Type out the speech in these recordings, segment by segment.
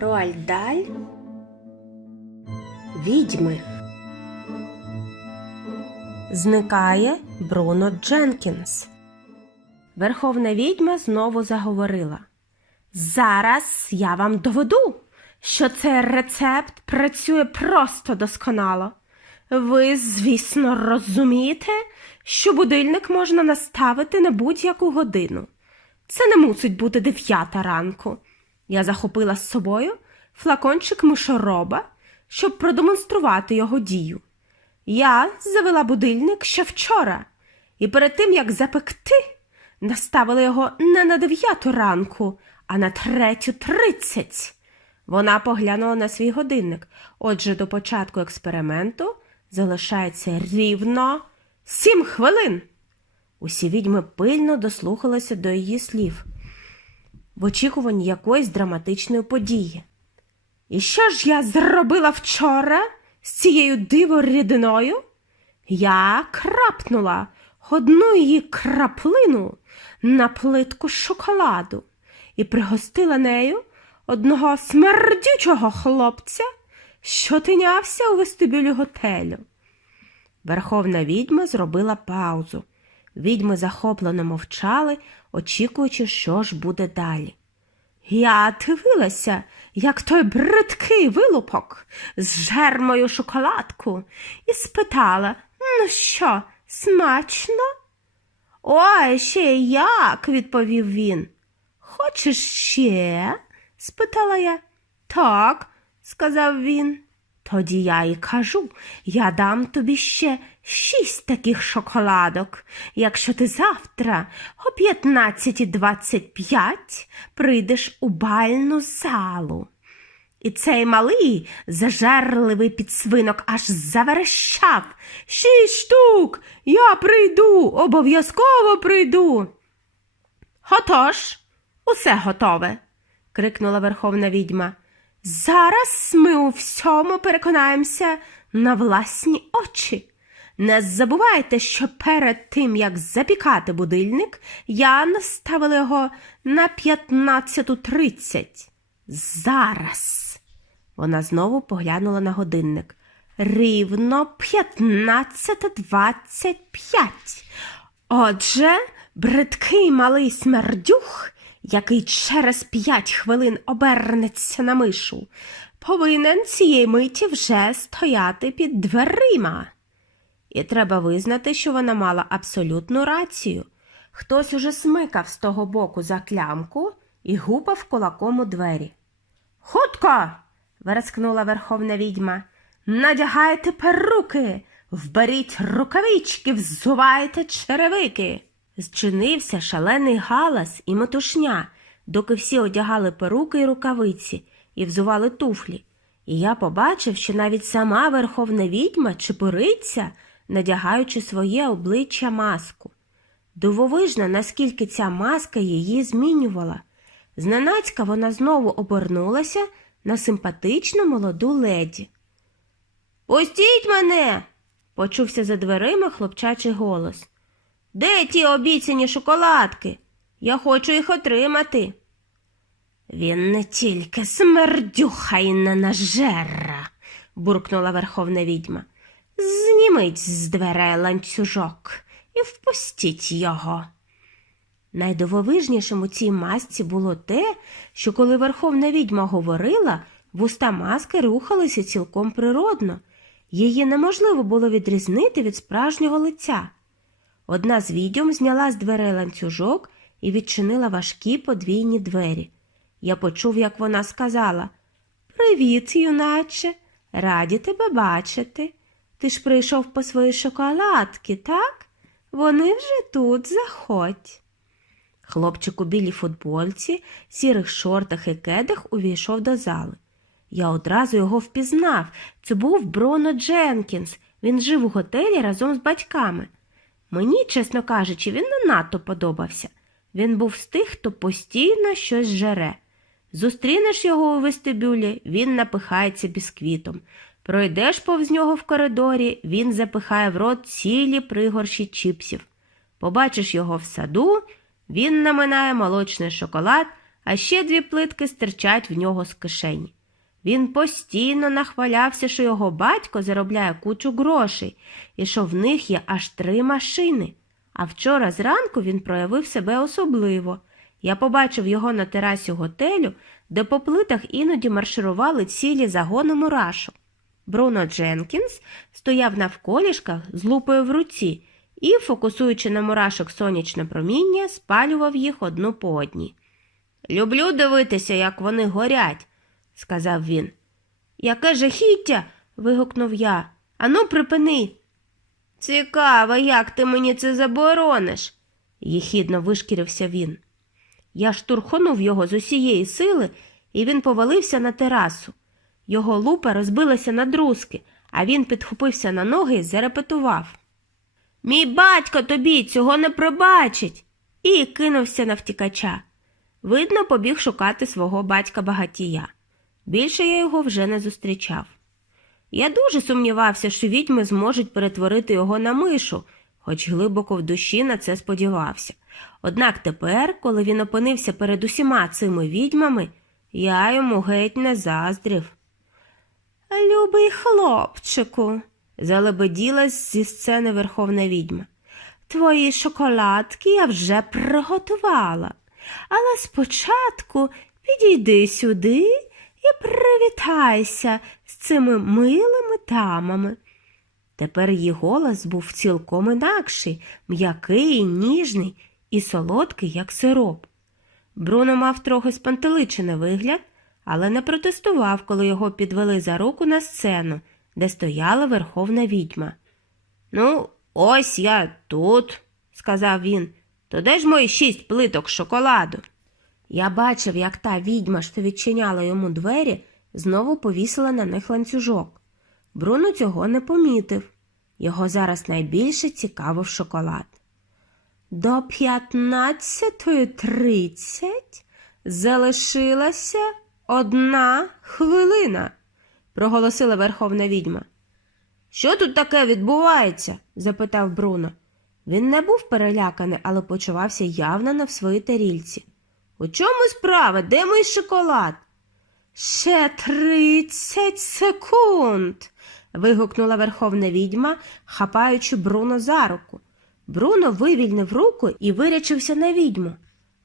Роальд Відьми. Зникає Бруно Дженкінс. Верховна відьма знову заговорила. Зараз я вам доведу, що цей рецепт працює просто досконало. Ви, звісно, розумієте, що будильник можна наставити на будь-яку годину. Це не мусить бути дев'ята ранку. Я захопила з собою флакончик мишороба, щоб продемонструвати його дію. Я завела будильник ще вчора, і перед тим як запекти, наставила його не на дев'яту ранку, а на третю тридцять. Вона поглянула на свій годинник. Отже, до початку експерименту залишається рівно сім хвилин. Усі відьми пильно дослухалися до її слів в очікуванні якоїсь драматичної події. І що ж я зробила вчора з цією диворідиною? Я крапнула одну її краплину на плитку шоколаду і пригостила нею одного смердючого хлопця, що тинявся у вестибюлі готелю. Верховна відьма зробила паузу. Відьми захоплено мовчали, очікуючи, що ж буде далі. Я дивилася, як той бридкий вилупок зжер мою шоколадку і спитала, ну що, смачно? Ой, ще як, відповів він. Хочеш ще? спитала я. Так, сказав він. Тоді я і кажу, я дам тобі ще шість таких шоколадок, якщо ти завтра о 15.25 прийдеш у бальну залу. І цей малий зажерливий підсвинок аж заверещав. Шість штук, я прийду, обов'язково прийду. Отож, усе готове, крикнула верховна відьма. Зараз ми у всьому переконаємося на власні очі. Не забувайте, що перед тим, як запікати будильник, я наставила його на 15.30. Зараз. Вона знову поглянула на годинник. Рівно 15.25. Отже, бридкий малий смердюх, який через п'ять хвилин обернеться на мишу, повинен цієї миті вже стояти під дверима. І треба визнати, що вона мала абсолютну рацію. Хтось уже смикав з того боку за клямку і гупав кулаком у двері. Хутко. верескнула верховна відьма. Надягайте перуки, вберіть рукавички, взувайте черевики. Зчинився шалений галас і метушня, доки всі одягали перуки й рукавиці і взували туфлі. І я побачив, що навіть сама верховна відьма чепуриться, надягаючи своє обличчя маску. Дивовижно, наскільки ця маска її змінювала. Зненацька вона знову обернулася на симпатичну молоду леді. Пустіть мене, почувся за дверима хлопчачий голос. Де ті обіцяні шоколадки? Я хочу їх отримати. Він не тільки смердюха і ненажерра, буркнула верховна відьма. Зніміть з дверей ланцюжок і впустіть його. Найдивовижнішим у цій масці було те, що коли верховна відьма говорила, вуста маски рухалися цілком природно, її неможливо було відрізнити від справжнього лиця. Одна з відьом зняла з дверей ланцюжок і відчинила важкі подвійні двері. Я почув, як вона сказала Привіт, юначе, раді тебе бачити. Ти ж прийшов по свої шоколадки, так? Вони вже тут заходь. Хлопчик у білій футбольці, сірих шортах і кедах увійшов до зали. Я одразу його впізнав. Це був Бруно Дженкінс. Він жив у готелі разом з батьками. Мені, чесно кажучи, він не надто подобався. Він був з тих, хто постійно щось жере. Зустрінеш його у вестибюлі, він напихається бісквітом. Пройдеш повз нього в коридорі, він запихає в рот цілі пригорші чіпсів. Побачиш його в саду, він наминає молочний шоколад, а ще дві плитки стирчать в нього з кишені. Він постійно нахвалявся, що його батько заробляє кучу грошей і що в них є аж три машини. А вчора зранку він проявив себе особливо. Я побачив його на терасі готелю, де по плитах іноді марширували цілі загони мурашок. Бруно Дженкінс стояв навколішках з лупою в руці і, фокусуючи на мурашок сонячне проміння, спалював їх одну по одній. Люблю дивитися, як вони горять, сказав він. Яке жахіття. вигукнув я. Ану, припини. Цікаво, як ти мені це заборониш, їхідно вишкірився він. Я штурхонув його з усієї сили, і він повалився на терасу. Його лупа розбилася на друзки, а він підхопився на ноги і зарепетував. Мій батько тобі цього не пробачить. І кинувся на втікача. Видно, побіг шукати свого батька багатія. Більше я його вже не зустрічав. Я дуже сумнівався, що відьми зможуть перетворити його на мишу, хоч глибоко в душі на це сподівався. Однак тепер, коли він опинився перед усіма цими відьмами, я йому геть не заздрів. Любий хлопчику, залебеділась зі сцени верховна відьма. Твої шоколадки я вже приготувала, але спочатку підійди сюди і привітайся з цими милими тамами. Тепер її голос був цілком інакший, м'який, ніжний і солодкий, як сироп. Бруно мав трохи спантеличений вигляд, але не протестував, коли його підвели за руку на сцену, де стояла верховна відьма. Ну, ось я тут, сказав він. То де ж мої шість плиток шоколаду? Я бачив, як та відьма, що відчиняла йому двері, знову повісила на них ланцюжок. Бруно цього не помітив. Його зараз найбільше цікавив шоколад. До п'ятнадцятої тридцять залишилася одна хвилина, проголосила верховна відьма. Що тут таке відбувається? запитав Бруно. Він не був переляканий, але почувався явно не в своїй тарільці. У чому справа? Де мій шоколад? Ще тридцять секунд. вигукнула верховна відьма, хапаючи Бруно за руку. Бруно вивільнив руку і вирячився на відьму.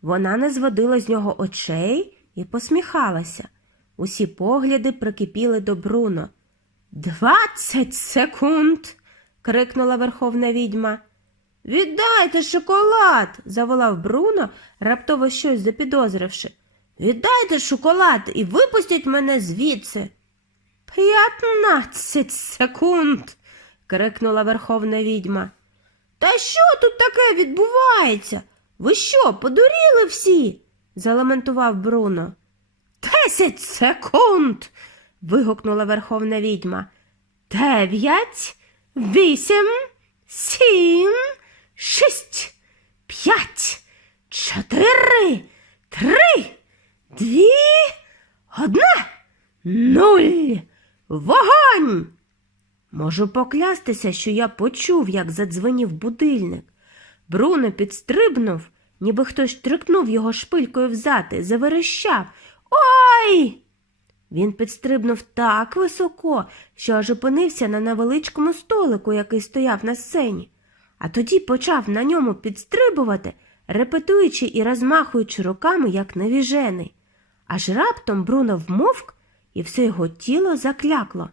Вона не зводила з нього очей і посміхалася. Усі погляди прикипіли до Бруно. Двадцять секунд. крикнула верховна відьма. Віддайте шоколад. заволав Бруно, раптово щось запідозривши. Віддайте шоколад і випустіть мене звідси. П'ятнадцять секунд. крикнула верховна відьма. Та що тут таке відбувається? Ви що, подуріли всі? заламентував Бруно. Десять секунд. вигукнула верховна відьма. Дев'ять, вісім, сім, шість, п'ять, чотири, три, дві, одна, нуль. Вогонь! Можу поклястися, що я почув, як задзвенів будильник. Бруно підстрибнув, ніби хтось трикнув його шпилькою взад і заверещав. Ой! Він підстрибнув так високо, що аж опинився на невеличкому столику, який стояв на сцені, а тоді почав на ньому підстрибувати, репетуючи і розмахуючи руками, як навіжений. Аж раптом Бруно вмовк, і все його тіло заклякло.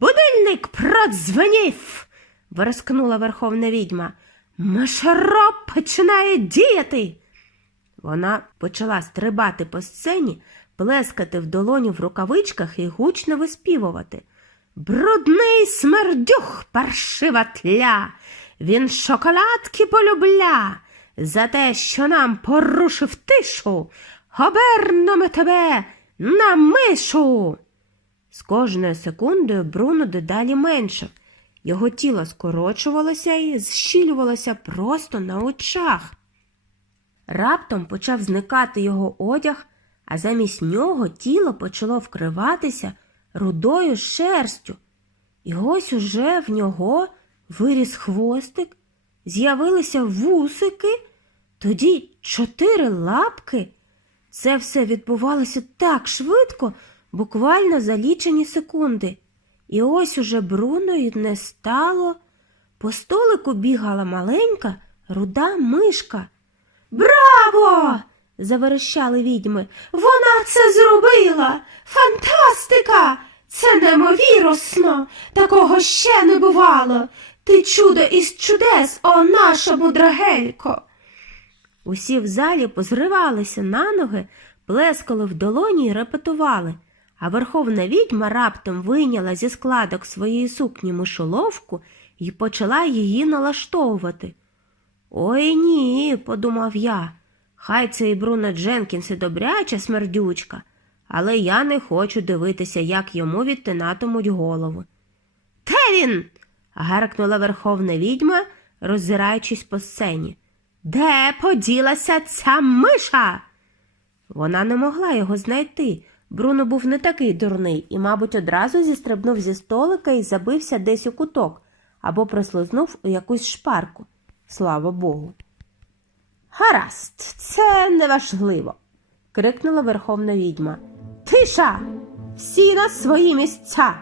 Будильник продзвенів. вирискнула верховна відьма. Машаро починає діяти. Вона почала стрибати по сцені, плескати в долоні в рукавичках і гучно виспівувати. Брудний смердюх, паршива тля, він шоколадки полюбля. За те, що нам порушив тишу, обернемо тебе на мишу. З кожною секундою Бруно дедалі менше. Його тіло скорочувалося і зщілювалося просто на очах. Раптом почав зникати його одяг, а замість нього тіло почало вкриватися рудою шерстю. І ось уже в нього виріс хвостик, з'явилися вусики, тоді чотири лапки. Це все відбувалося так швидко, буквально за лічені секунди. І ось уже Бруно й не стало. По столику бігала маленька руда мишка. Браво! заверещали відьми. Вона це зробила. Фантастика! Це неймовіросно! Такого ще не бувало. Ти чудо із чудес, о наша мудрагелько. Усі в залі позривалися на ноги, плескали в долоні й репетували, а верховна відьма раптом вийняла зі складок своєї сукні мишоловку і почала її налаштовувати. Ой ні, подумав я. Хай це і Бруно Дженкінс і добряча смердючка, але я не хочу дивитися, як йому відтинатимуть голову. Де він? Гаркнула верховна відьма, роззираючись по сцені. Де поділася ця миша? Вона не могла його знайти. Бруно був не такий дурний і, мабуть, одразу зістрибнув зі столика і забився десь у куток або прислизнув у якусь шпарку. Слава Богу. Гаразд, це неважливо, крикнула верховна відьма. Тиша! Всі на свої місця.